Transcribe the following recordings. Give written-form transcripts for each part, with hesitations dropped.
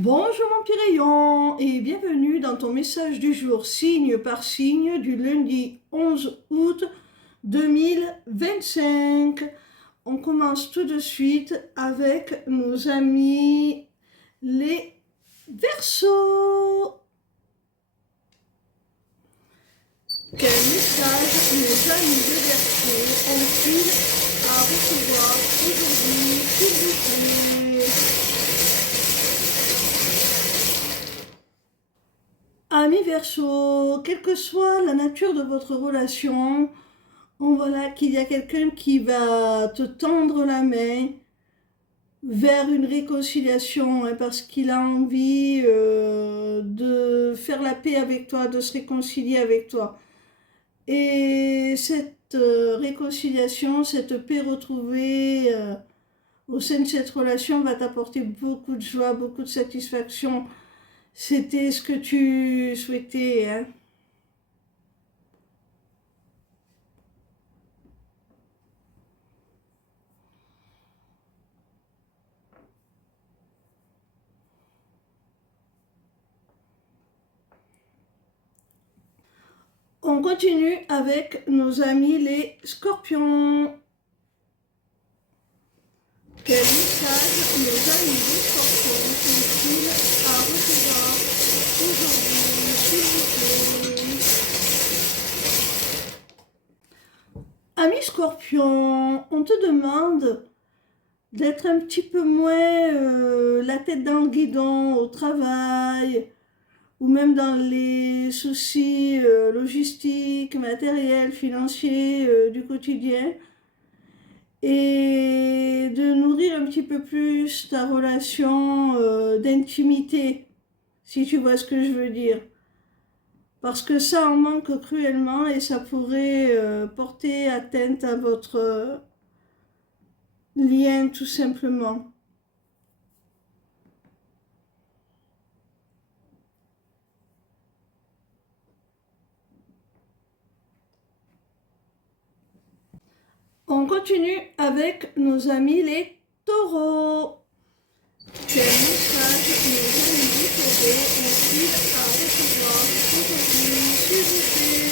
Bonjour mon petit rayon et bienvenue dans ton message du jour signe par signe du lundi 11 août 2025. On commence tout de suite avec nos amis les Verseaux. Quel message nos amis les Verseaux ont-ils à recevoir aujourd'hui, s'il vous plaît? Amis Verseau, quelle que soit la nature de votre relation, on voit là qu'il y a quelqu'un qui va te tendre la main vers une réconciliation parce qu'il a envie de faire la paix avec toi, de se réconcilier avec toi. Et cette réconciliation, cette paix retrouvée au sein de cette relation va t'apporter beaucoup de joie, beaucoup de satisfaction. C'était ce que tu souhaitais, hein? On continue avec nos amis les Scorpions. Quel message nos amis les Scorpions ont-ils à recevoir aujourd'hui, s'il vous plaît? Amis Scorpions, on te demande d'être un petit peu moins la tête dans le guidon au travail, ou même dans les soucis logistiques, matériels, financiers du quotidien, et de nourrir un petit peu plus ta relation d'intimité, si tu vois ce que je veux dire. Parce que ça en manque cruellement et ça pourrait porter atteinte à votre lien tout simplement. On continue avec nos amis les taureaux. Quel message nos amis les taureaux ont-ils à recevoir aujourd'hui, s'il vous plaît?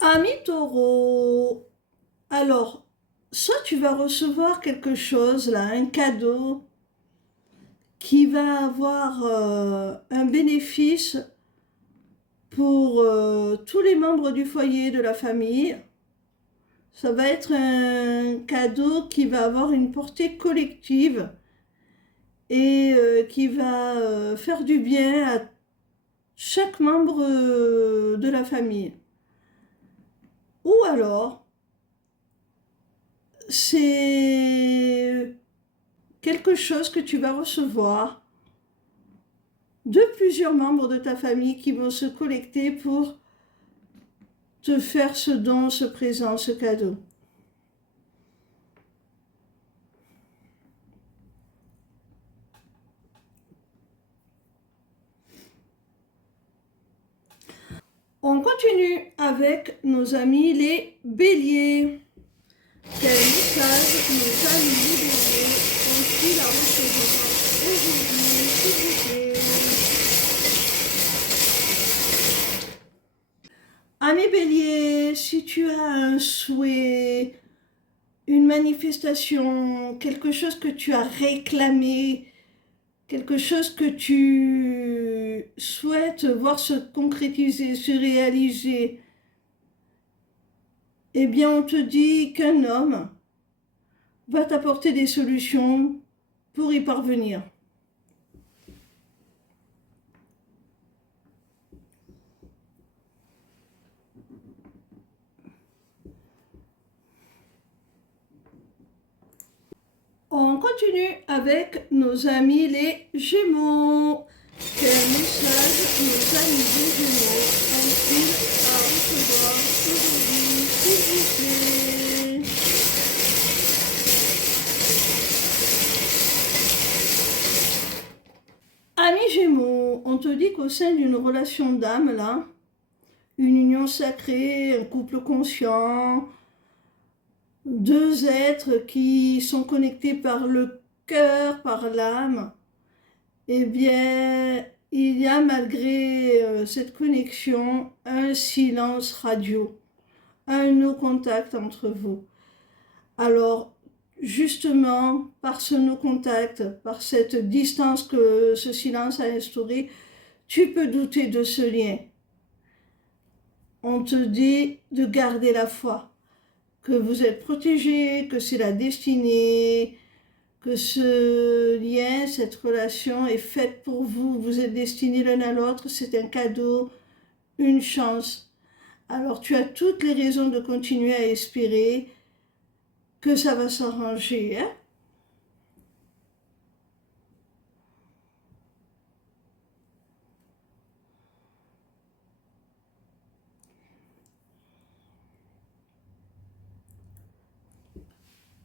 Amis taureaux, alors, soit tu vas recevoir quelque chose là, un cadeau qui va avoir un bénéfice pour tous les membres du foyer, de la famille. Ça va être un cadeau qui va avoir une portée collective et qui va faire du bien à chaque membre de la famille. Ou alors, c'est quelque chose que tu vas recevoir de plusieurs membres de ta famille qui vont se collecter pour te faire ce don, ce présent, ce cadeau. On continue avec nos amis les béliers. Quel message nos amis les béliers ont-ils à recevoir aujourd'hui, s'il vous plaît? Ami bélier, si tu as un souhait, une manifestation, quelque chose que tu as réclamé, quelque chose que tu souhaites voir se concrétiser, se réaliser, eh bien on te dit qu'un homme va t'apporter des solutions pour y parvenir. On continue avec nos amis les Gémeaux. Quel message nos amis les Gémeaux ont-ils à recevoir aujourd'hui, s'il vous plaît? Amis Gémeaux, on te dit qu'au sein d'une relation d'âme, là, une union sacrée, un couple conscient, deux êtres qui sont connectés par le cœur, par l'âme, eh bien, il y a malgré cette connexion un silence radio, un no-contact entre vous. Alors, justement, par ce no-contact, par cette distance que ce silence a instauré, tu peux douter de ce lien. On te dit de garder la foi, que vous êtes protégé, que c'est la destinée, que ce lien, cette relation est faite pour vous, vous êtes destinés l'un à l'autre, c'est un cadeau, une chance. Alors tu as toutes les raisons de continuer à espérer que ça va s'arranger, hein?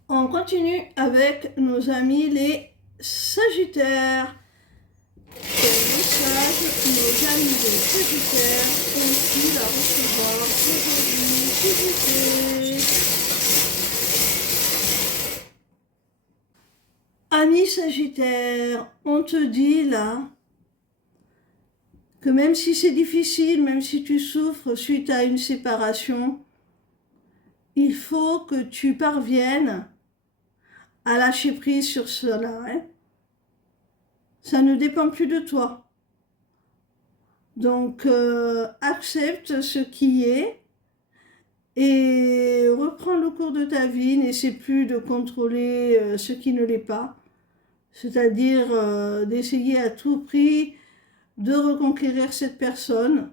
On continue avec nos amis les Sagittaires. Quel message nos amis les Sagittaires ont-ils à recevoir aujourd'hui, s'il vous plaît? Amis Sagittaires, on te dit là que même si c'est difficile, même si tu souffres suite à une séparation, il faut que tu parviennes à lâcher prise sur cela, hein. Ça ne dépend plus de toi. Donc, accepte ce qui est et reprends le cours de ta vie. N'essaie plus de contrôler ce qui ne l'est pas. C'est-à-dire d'essayer à tout prix de reconquérir cette personne.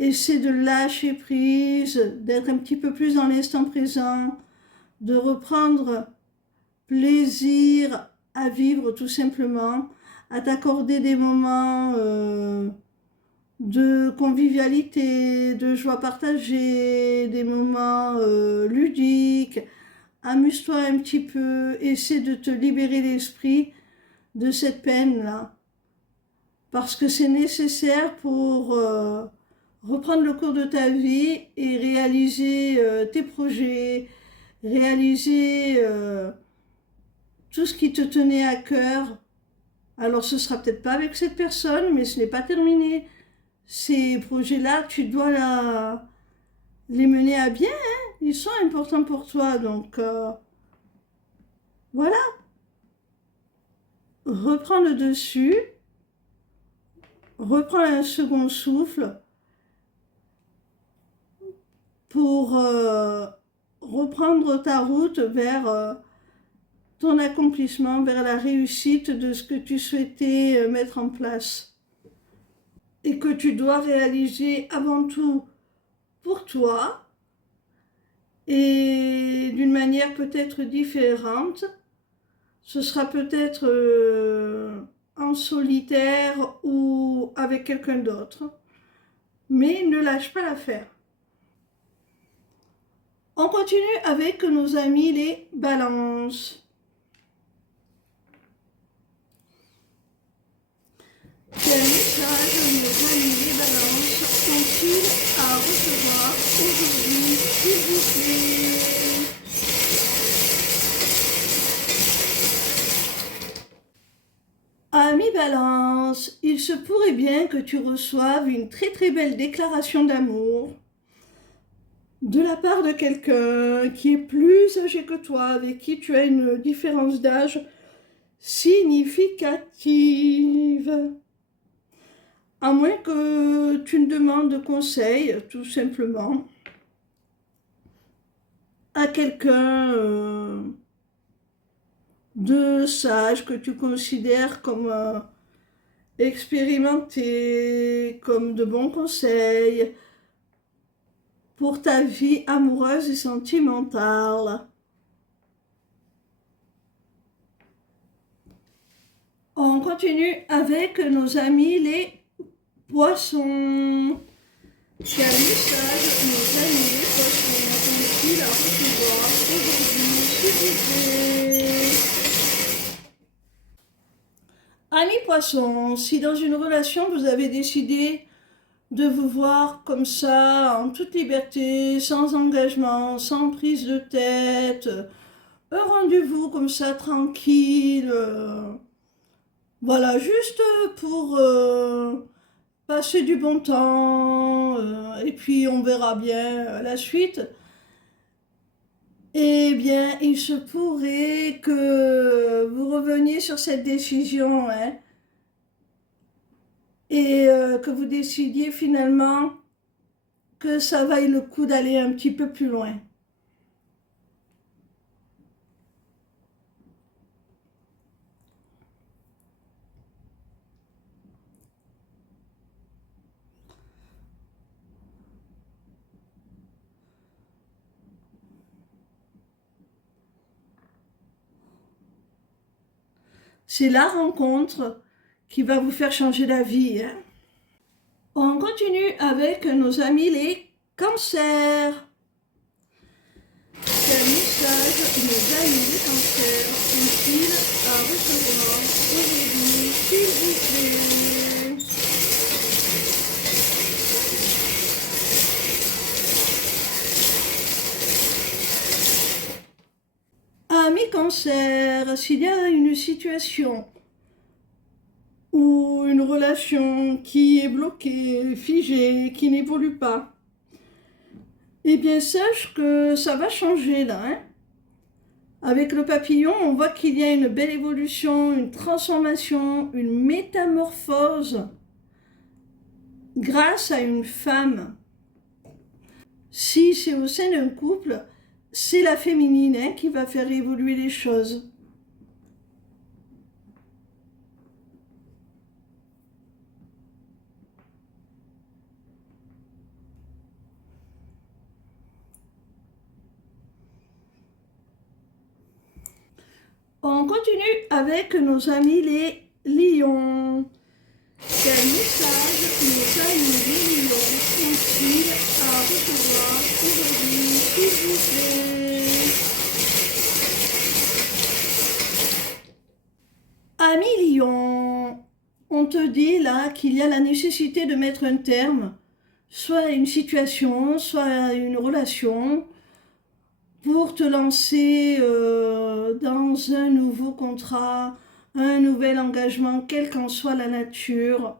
Essaie de lâcher prise, d'être un petit peu plus dans l'instant présent, de reprendre plaisir à vivre tout simplement, à t'accorder des moments de convivialité, de joie partagée, des moments ludiques. Amuse-toi un petit peu, essaie de te libérer l'esprit de cette peine-là, parce que c'est nécessaire pour reprendre le cours de ta vie et réaliser tes projets, réaliser tout ce qui te tenait à cœur. Alors ce sera peut-être pas avec cette personne, mais ce n'est pas terminé. Ces projets-là, tu dois les mener à bien, hein. Ils sont importants pour toi, donc voilà. Reprends le dessus, reprends un second souffle pour reprendre ta route vers ton accomplissement, vers la réussite de ce que tu souhaitais mettre en place et que tu dois réaliser avant tout pour toi et d'une manière peut-être différente. Ce sera peut-être en solitaire ou avec quelqu'un d'autre, mais ne lâche pas l'affaire. On continue avec nos amis les balances. Quel message nos amis les balances ont-ils à recevoir aujourd'hui, s'il vous plaît? Amis balance, il se pourrait bien que tu reçoives une très très belle déclaration d'amour de la part de quelqu'un qui est plus âgé que toi, avec qui tu as une différence d'âge significative. À moins que tu ne demandes conseil, tout simplement, à quelqu'un de sage que tu considères comme expérimenté, comme de bons conseils pour ta vie amoureuse et sentimentale. On continue avec nos amis les poissons. Quel message nos amis les poissons ont-ils à recevoir aujourd'hui, s'il vous plaît? Amis poissons, si dans une relation vous avez décidé de vous voir comme ça, en toute liberté, sans engagement, sans prise de tête, un rendez-vous comme ça, tranquille, voilà, juste pour passer du bon temps, et puis on verra bien la suite. Eh bien, il se pourrait que vous reveniez sur cette décision, hein, et que vous décidiez finalement que ça vaille le coup d'aller un petit peu plus loin. C'est la rencontre qui va vous faire changer la vie, hein. On continue avec nos amis les cancers. Quel message nos amis les cancers ont-ils à recevoir aujourd'hui, s'il vous plaît? Amis cancer, s'il y a une situation ou une relation qui est bloquée, figée, qui n'évolue pas, eh bien sache que ça va changer là, hein. Avec le papillon, on voit qu'il y a une belle évolution, une transformation, une métamorphose grâce à une femme. Si c'est au sein d'un couple, c'est la féminine, hein, qui va faire évoluer les choses. On continue avec nos amis les lions. Quel message nos amis les lions ont-ils à recevoir aujourd'hui, s'il vous plaît? Amis lions, on te dit là qu'il y a la nécessité de mettre un terme, soit à une situation, soit à une relation, pour te lancer dans un nouveau contrat, un nouvel engagement, quelle qu'en soit la nature.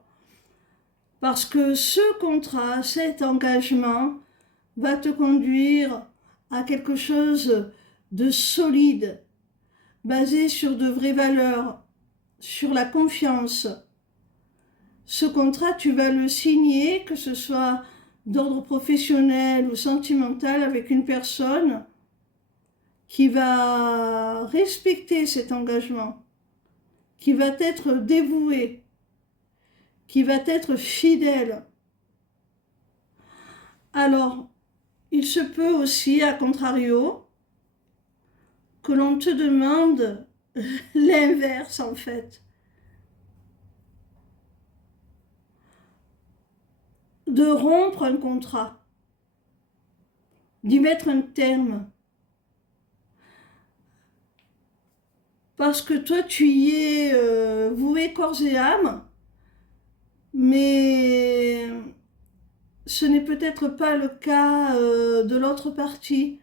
Parce que ce contrat, cet engagement, va te conduire à quelque chose de solide, basé sur de vraies valeurs, sur la confiance. Ce contrat, tu vas le signer, que ce soit d'ordre professionnel ou sentimental, avec une personne qui va respecter cet engagement, qui va être dévoué, qui va être fidèle. Alors, il se peut aussi, à contrario, que l'on te demande l'inverse en fait, de rompre un contrat, d'y mettre un terme. Parce que toi, tu y es voué corps et âme, mais ce n'est peut-être pas le cas de l'autre partie.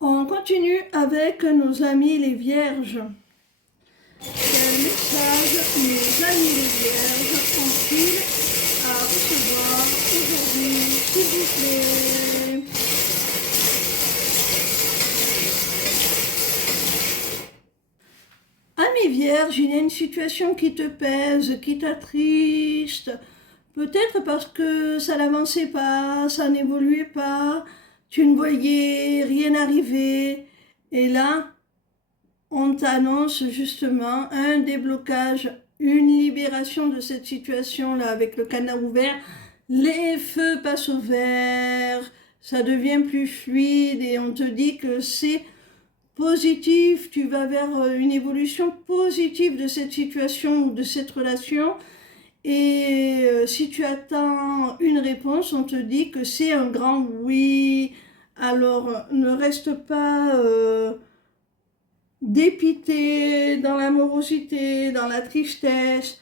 On continue avec nos amis les vierges. Quel message nos amis les vierges ont-ils à recevoir aujourd'hui, s'il vous plaît? Amis vierges, il y a une situation qui te pèse, qui t'attriste, peut-être parce que ça n'avançait pas, ça n'évoluait pas, tu ne voyais rien arriver, et là, on t'annonce justement un déblocage, une libération de cette situation-là avec le canard ouvert. Les feux passent au vert, ça devient plus fluide et on te dit que c'est positif, tu vas vers une évolution positive de cette situation ou de cette relation Et si tu attends une réponse, on te dit que c'est un grand oui. Alors ne reste pas dépité dans l'amorosité, dans la tristesse,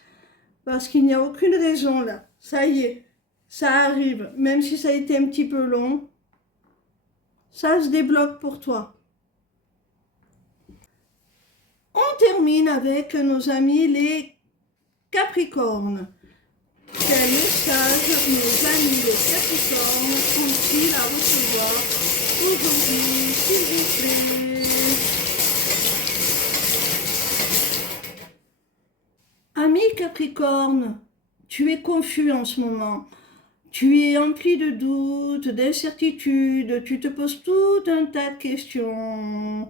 parce qu'il n'y a aucune raison là. Ça y est, ça arrive. Même si ça a été un petit peu long, ça se débloque pour toi. On termine avec nos amis les Capricornes. Quel message nos amis les Capricornes ont-ils à recevoir aujourd'hui, s'il vous plaît? Ami Capricorne, tu es confus en ce moment. Tu es empli de doutes, d'incertitudes, tu te poses tout un tas de questions.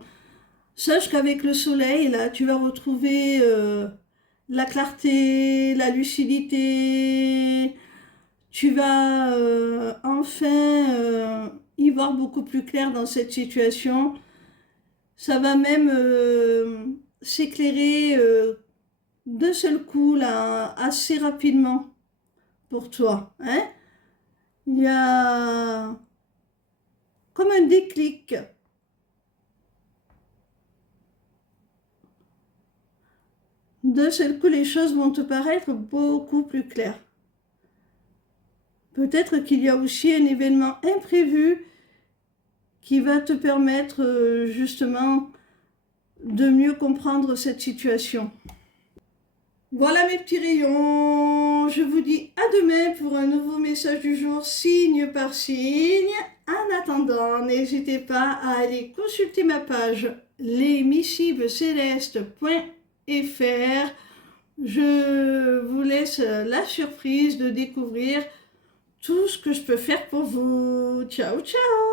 Sache qu'avec le soleil, là, tu vas retrouver la clarté, la lucidité. Tu vas enfin y voir beaucoup plus clair dans cette situation. Ça va même s'éclairer d'un seul coup, là, assez rapidement pour toi, hein? Il y a comme un déclic. D'un seul coup, les choses vont te paraître beaucoup plus claires. Peut-être qu'il y a aussi un événement imprévu qui va te permettre justement de mieux comprendre cette situation. Voilà mes petits rayons, je vous dis à demain pour un nouveau message du jour, signe par signe. En attendant, n'hésitez pas à aller consulter ma page lesmissivescélestes.fr. Je vous laisse la surprise de découvrir tout ce que je peux faire pour vous. Ciao, ciao!